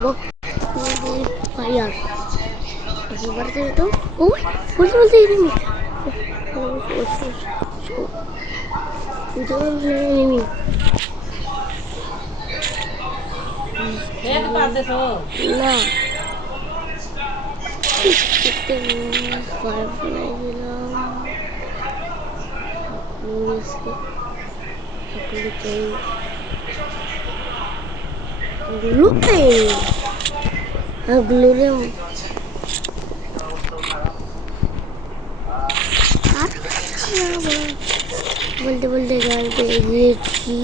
Fire. Berarti itu, betul ini. Itu ini. Nah, itu firefly bilang, aku lupa. Belum बोलते गान पे ये थी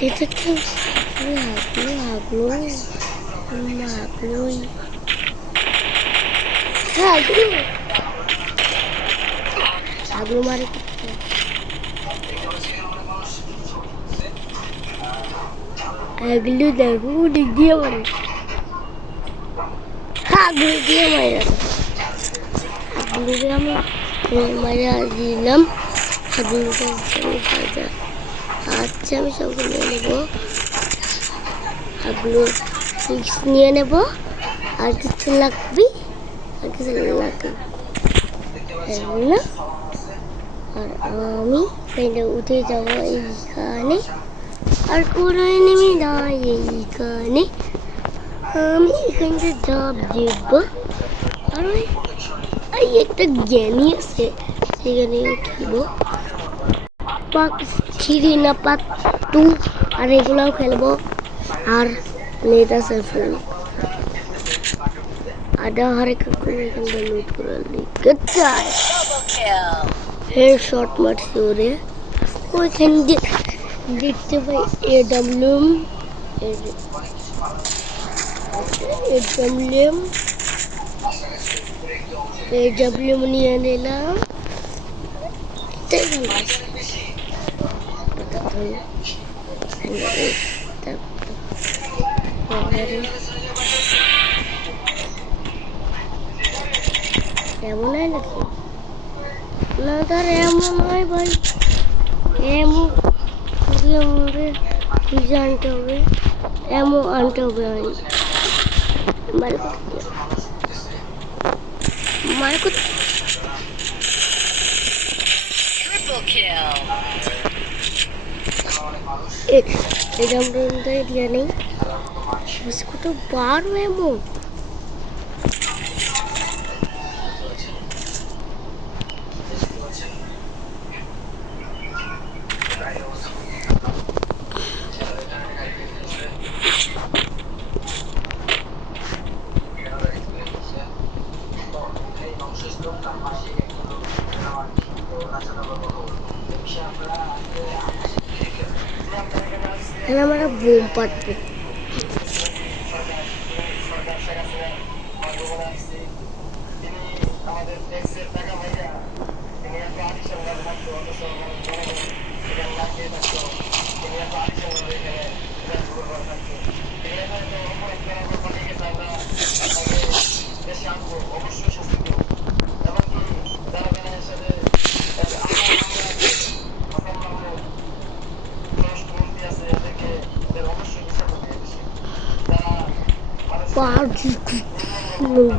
itu tuh Haglu mari Haglu dah udah dia mana Haglu dia mana Haglu dia mana dilam Haglu dah saja अच्छा मैं सब ले लेबो अगलो सिक्स নিয়ে নেব আর কিছু লাগবে না আর আমি এখানে উঠে যাব এইখানে আর কোনো এনিমি নাই এইখানে আমি এখানে জব দেব আর ওই একটা জ্ঞানী আছে সেখানে উঠব পাক থ্রি না পাক টু আর এগুলোও খেলবো আর লেদা সার্ফেল আদা হরেক এখানে লুট করে গচ্চাই হেড শট মারছে ওরে ওইখানে দেখতে পাই এডব্লিউএম নিয়ে নিলাম এমন হয় নাকি না তার এমন হয় ভাই এমন পিজা আনতে হবে এমন আনতে হবে এটা আমরা এরিয়া নেই কত বার এমন আমরা bomb পাঠবো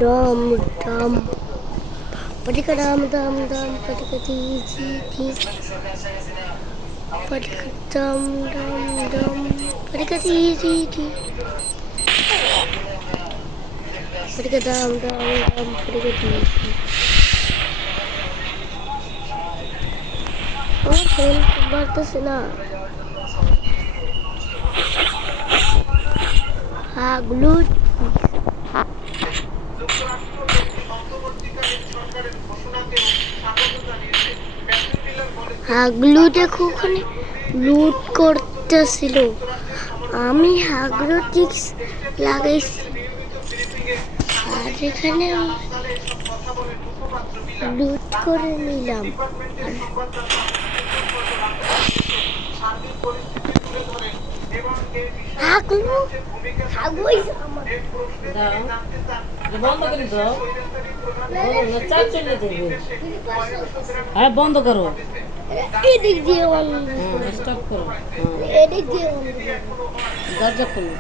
dam patika dam patika ti patika dam patika ti patika dam patika ti আমার ফোন বাড়তেছে না। হাগলু হাগলু দেখো ওখানে লুট করতেছিল। আমি হাগলু টিক্স লাগাইছি আর এখানে লুট করে নিলাম। হাগলু হাগুই আমার বন্ধ করে দাও, চাপ চলে যাবে। হ্যাঁ বন্ধ করো, এদিক দিয়ে বন্ধ স্টপ করো, এদিক দিয়ে বন্ধ দরজা খুলো।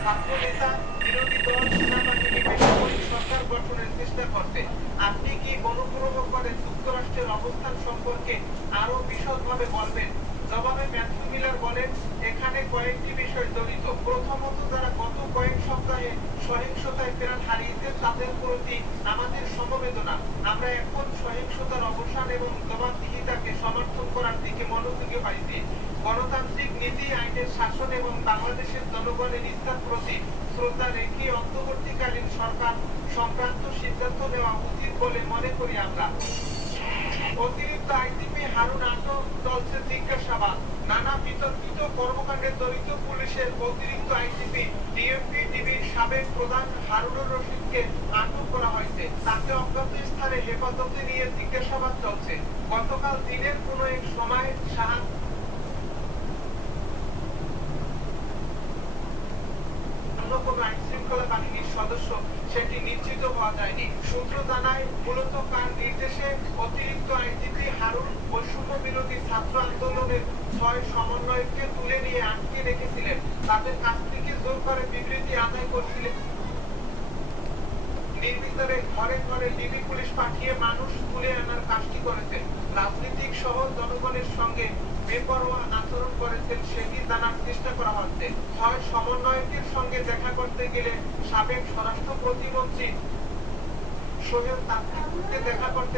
আপনি কি অনুগ্রহ করে যুক্তরাষ্ট্রের অবস্থান সম্পর্কে আরো বিশদভাবে বলবেন? জবাবে ম্যাথিউ মিলার বলেন, এখানে কয়েকটি বিষয় জড়িত। প্রথমত, যারা গত কয়েক সপ্তাহে সহিংসতায় প্রাণ হারিয়েছেন তাদের প্রতি আমাদের সমবেদনা। আমরা এখন সহিংসতার অবসান এবং জবাবদিহিতাকে সমর্থন করার দিকে মনোযোগী হয়েছি। গণতান্ত্রিক নীতি, আইনের শাসন এবং বাংলাদেশের জনগণের ইচ্ছার প্রতি শ্রদ্ধা রেখে অন্তর্বর্তীকালীন সরকার সংক্রান্ত সিদ্ধান্ত নেওয়া উচিত বলে মনে করি আমরা। অতিরিক্ত আইজিপি হারুন আটক, চলছে জিজ্ঞাসাবাদ। নানা বিতর্কিত কর্মকাণ্ডে জড়িত পুলিশের অতিরিক্ত আইজিপি ডিএমপি-ডিবির সাবেক প্রধান হারুনুর রশিদকে আটক করা হয়েছে। তাকে অজ্ঞাত স্থানে হেফাজতে নিয়ে জিজ্ঞাসাবাদ চলছে। গতকাল দিনের কোনো এক সময় শাহান কোনো আইন শৃঙ্খলা বাহিনীর সদস্য সেটি নিশ্চিত হওয়া যায়নি। সূত্র জানায়, মূলত কার নির্দেশে অতিরিক্ত আইজিপি হারুন বৈষম্য বিরোধী ছাত্র আন্দোলনের 6 সমন্বয়ককে তুলে নিয়ে আটকে রেখেছিলেন। তাদের কাছ থেকে জোর করে বিবৃতি আদায় করছিলেন। নির্বিচারে ঘরে ঘরে ডিবি পুলিশ পাঠিয়ে মানুষ তুলে আনার কাজটি করেছেন। রাজনীতিক সহ জনগণের সঙ্গে বেপরোয়া আচরণ করেছেন সেটি জানার চেষ্টা করা হচ্ছে। 6 সমন্বয়কের সঙ্গে দেখা করতে গেলে সাবেক স্বরাষ্ট্র প্রতিমন্ত্রী সোহেল তাকলিফকে দেখা করতে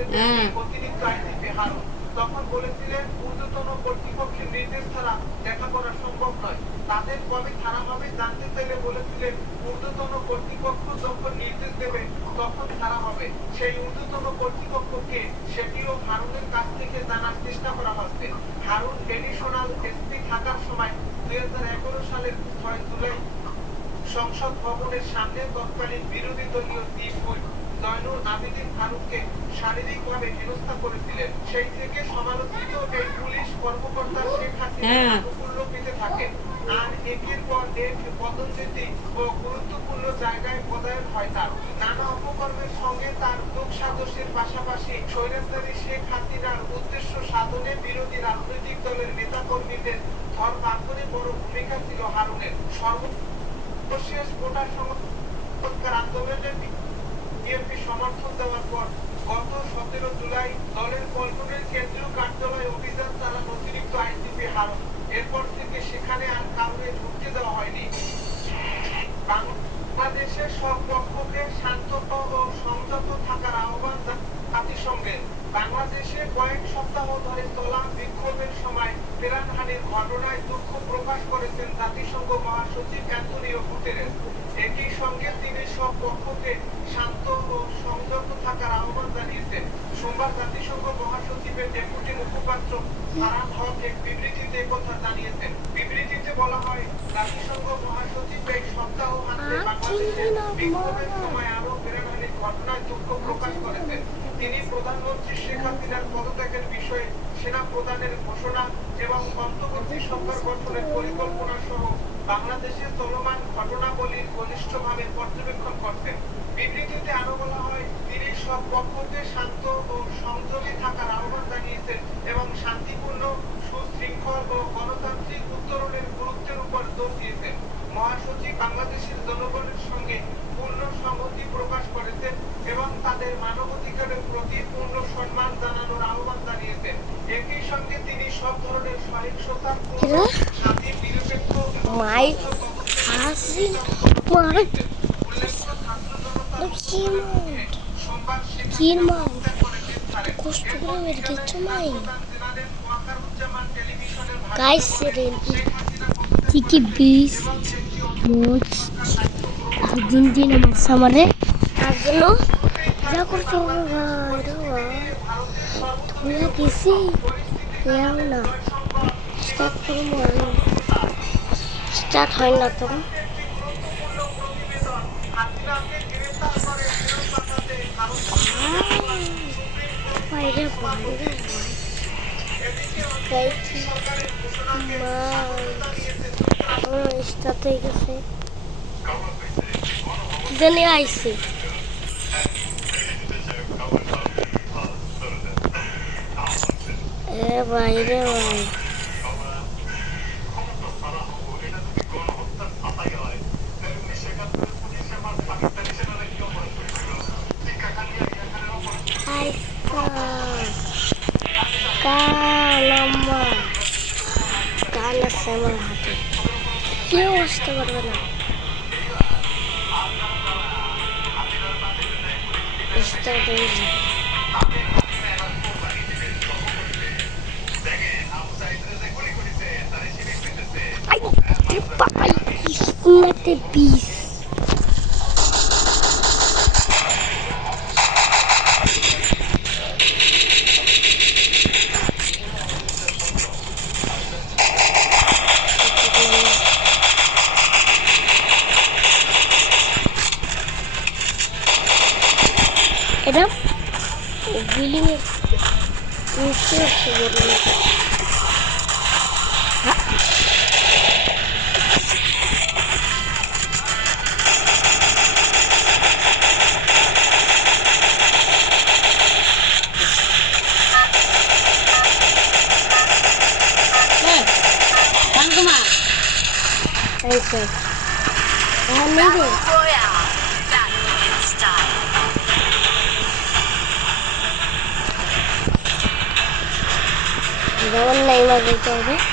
অতিরিক্ত আইজিপি হারুন তখন বলেছিলেন, ঊর্ধ্বতন কর্তৃপক্ষের নির্দেশ ছাড়া দেখা করা সম্ভব নয়। তাদের কবে ছাড়া হবে জানতে চাইলে বলেছিলেন, ঊর্ধ্বতন কর্তৃপক্ষ যখন নির্দেশ দেবে তখন ছাড়া হবে। সেই ঊর্ধ্বতন কর্তৃপক্ষকে সেটিও হারুনের কাছ থেকে জানার চেষ্টা করা হচ্ছে। হারুন এডিশনাল এসপি থাকার সময় 2011 সালের 6 জুলাই সংসদ ভবনের সামনে তৎকালীন বিরোধী দলীয় চিফ হুইপ জয়নুল আবেদিন ফারুককে শারীরিকভাবে হেনস্থা করেছিলেন। সেই থেকে সমালোচিত এই পুলিশ কর্মকর্তা শেখ হাসিনার আনুকূল্য পেতে থাকেন। আর একের পর এক পদোন্নতি ও গুরুত্বপূর্ণ জায়গায় পদায়ন হয় তার। নানা অপকর্মের সঙ্গে তার যোগ সাজসের পাশাপাশি স্বৈরাচারী শেখ হাসিনার উদ্দেশ্য সাধনে বিরোধী রাজনৈতিক দলের নেতাকর্মীদের ধরপাকড়ে বড় ভূমিকা ছিল হারুনের। সর্বশেষ কোটা সংস্কার আন্দোলনের বিএনপি সমর্থন দেওয়ার পর গত 17 জুলাই দলের পল্টনের কেন্দ্রীয় কার্যালয়ে অভিযান চালান অতিরিক্ত আইজিপি হারুন। এরপর থেকে সেখানে আর কাউকে ঢুকতে দেওয়া হয়নি। বাংলাদেশের সব পক্ষকে শান্ত ও সংযত থাকার আহ্বান জাতিসংঘের। বাংলাদেশে কয়েক সপ্তাহ ধরে চলা বিক্ষোভের সময় প্রাণহানির ঘটনায় দুঃখ প্রকাশ করেছেন জাতিসংঘ মহাসচিব অ্যান্টোনিও গুতেরেস। একই সঙ্গে তিনি সব পক্ষকে শান্ত ও সংযত থাকার আহ্বান জানিয়েছেন। সোমবার জাতিসংঘ মহাসচিবের ডেপুটি মুখপাত্র ফারহান হক এক বিবৃতিতে কথা জানিয়েছেন। বিবৃতিতে বলা হয়, জাতিসংঘ মহাসচিব এই সপ্তাহান্তে বাংলাদেশে বিক্ষোভের সময় আরো প্রাণহানির ঘটনায় দুঃখ প্রকাশ করেছেন। তিনি প্রধানমন্ত্রী শেখ হাসিনার পদত্যাগের বিষয়ে সেনা প্রদানের ঘোষণা এবং অন্তর্বর্তী সরকার গঠনের পরিকল্পনা সহ বাংলাদেশে চলমান ঘটনাবলীর ঘনিষ্ঠভাবে পর্যবেক্ষণ করছেন। বিবৃতিতে আরো বলা হয়, তিনি সব পক্ষকে শান্ত ও সংযমী থাকার আহ্বান জানিয়েছেন এবং শান্তিপূর্ণ, সুশৃঙ্খল ও গণতান্ত্রিক উত্তরণের গুরুত্বের উপর জোর দিয়েছেন। মহাসচিব বাংলাদেশের জনগণের সঙ্গে পূর্ণ সংহতি প্রকাশ করেছেন এবং তাদের মানবাধিকারের প্রতি পূর্ণ সম্মান জানানোর আহ্বান জানিয়েছেন। একই সঙ্গে তিনি সব ধরনের সহিংসতা, শান্তি, নিরপেক্ষ সোমবার সেখানে ছাড়ে কষ্ট করে বের গেছো নাই জেনারেল ওয়াকারুজ্জামান টেলিভিশনের গাইস রেডি চিকি বিস মোচ দিন দিন আমার সামনে তার জন্য যা করছো ভাই দিছি কেউ না স্টার্ট করবো স্টার্ট হয় না তো বাইরে বাইরে স্টার্ট হয়ে গেছে কি জানি আইসে বাইরে ভাই কান আছে আমার হাতে কেউ আসতে পারবে না স্টার্ট হয়ে যায় Isnate bis. Era biling itu sebenarnya. Eso. Déjame ver. Jangan naik lagi, coba.